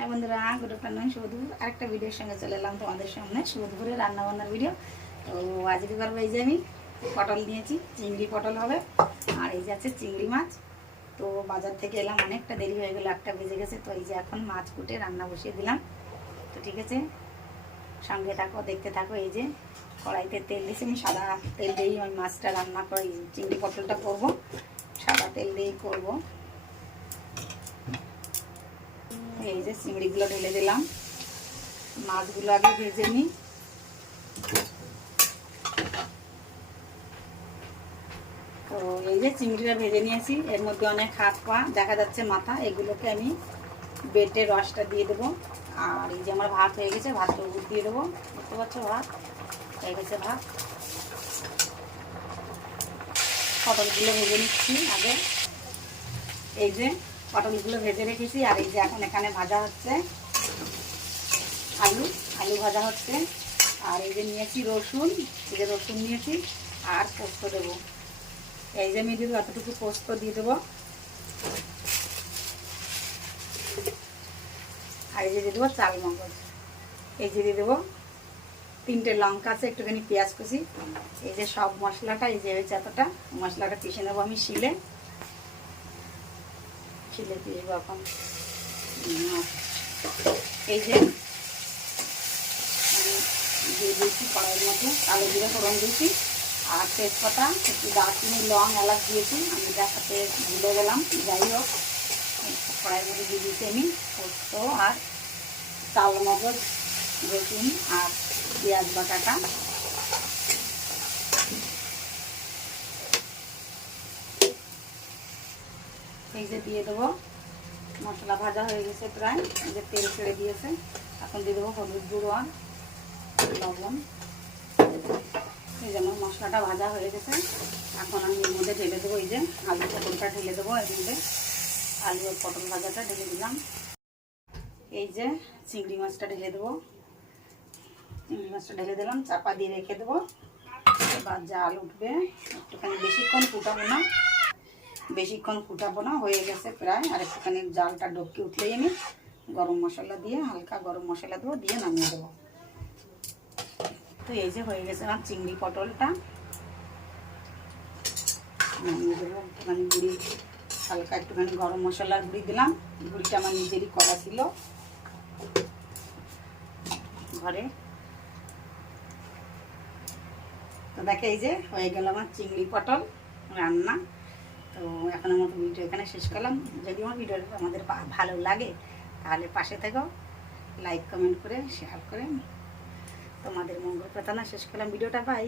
High বন্ধুরা, good afternoon. শুভ দুপুর আরেকটা ভিডিওর সঙ্গে চলে এলাম তোমাদের সামনে। শুভ দুপুরে রান্নাবান্নার ভিডিও। তো আজকে করবো এই যে আমি পটল নিয়েছি, চিংড়ি পটল হবে। আর এই যে আছে চিংড়ি মাছ। তো বাজার থেকে এলাম, অনেকটা দেরি হয়ে গেলো, 1টা বেজে গেছে। তো এই যে এখন মাছ কুটে রান্না বসিয়ে দিলাম। তো ঠিক আছে, সঙ্গে থাকো, দেখতে থাকো। এই যে কড়াইতে তেল দিয়েছি, আমি সাদা তেল দিয়েই ওই মাছটা রান্না করে চিংড়ি পটলটা করব। সাদা তেল দিয়েই করবো। এই যে চিংড়িগুলো ঢেলে দিলাম, মাছগুলো আগে ভেজে নিই। তো এই যে চিংড়িটা ভেজে নিয়েছি, এর মধ্যে অনেক হাত পা দেখা যাচ্ছে, মাথা, এগুলোকে আমি বেটে রসটা দিয়ে দেবো। আর এই যে আমার ভাত হয়ে গেছে, ভাতটা উপর দিয়ে দেবো। বুঝতে পারছো, ভাত হয়ে গেছে। ভাত পটলগুলো ভেজে নিচ্ছি আগে। এই যে পটলগুলো ভেজে রেখেছি। আর এই যে এখন এখানে ভাজা হচ্ছে আলু, আলু ভাজা হচ্ছে। আর এই যে নিয়েছি রসুন, এই যে রসুন নিয়েছি। আর পোস্ত দেবো। এই যে আমি দিব এতটুকু পোস্ত দিয়ে দেবো। আর এই যে দিয়ে দেবো চাল মগজ। এই যে দিয়ে দেবো 3টে লঙ্কা আছে, একটুখানি পেঁয়াজ কুচি। এই যে সব মশলাটা, এই যে হয়েছে এতটা, মশলাটা পিষে নেবো আমি শিলে পিষবো এখন। এই যে আমি দিয়ে দিয়েছি কড়াইয়ের মধ্যে কালো জিরে ফোড়ন দিয়েছি। আর তেজপাতা, একটু দারচিনি, লং, এলাচ দিয়েছি। আমি দেখাতে ভুলে গেলাম, যাই হোক কড়াইয়ের মধ্যে দিয়ে দিয়েছি আমি পোস্ত আর চাল মগজ, রসুন আর পেঁয়াজ বাটাটা। এই যে দিয়ে দেবো, মশলা ভাজা হয়ে গেছে প্রায়, এই যে তেল ছেড়ে দিয়েছে। এখন দিয়ে দেবো হলুদ গুঁড়ো আর লবণ। এই যেমন মশলাটা ভাজা হয়ে গেছে, এখন আমি এর মধ্যে ঢেলে দেবো। এই যে আলু পটলটা ঢেলে দেবো এর মধ্যে। আলু আর পটল ভাজাটা ঢেলে দিলাম। এই যে চিংড়ি মাছটা ঢেলে দেবো। চিংড়ি মাছটা ঢেলে দিলাম, চাপা দিয়ে রেখে দেবো। এবার জাল উঠবে, একটুখানি বেশিক্ষণ ফুটাবো না, হয়ে গেছে প্রায়। আর একটুখানি জালটা ডবকে উঠলেই আমি গরম মশলা দিয়ে, হালকা গরম মশলা দেবো, দিয়ে নামিয়ে দেবো। তো এই যে হয়ে গেছে আমার চিংড়ি পটলটা। নামিয়ে দেবো। একটুখানি গুঁড়ি, হালকা একটুখানি গরম মশলার গুঁড়ি দিলাম। গুঁড়িটা আমার নিজেরই করা ছিল ঘরে। তো দেখে এই যে হয়ে গেল আমার চিংড়ি পটল রান্না। তো এখন আমার ভিডিও এখানে শেষ করলাম। যদি আমার ভিডিওটা আমাদের ভালো লাগে তাহলে পাশে থেকো, লাইক কমেন্ট করে শেয়ার করে। তোমাদের মঙ্গল প্রার্থনা শেষ করলাম ভিডিওটা। বাই।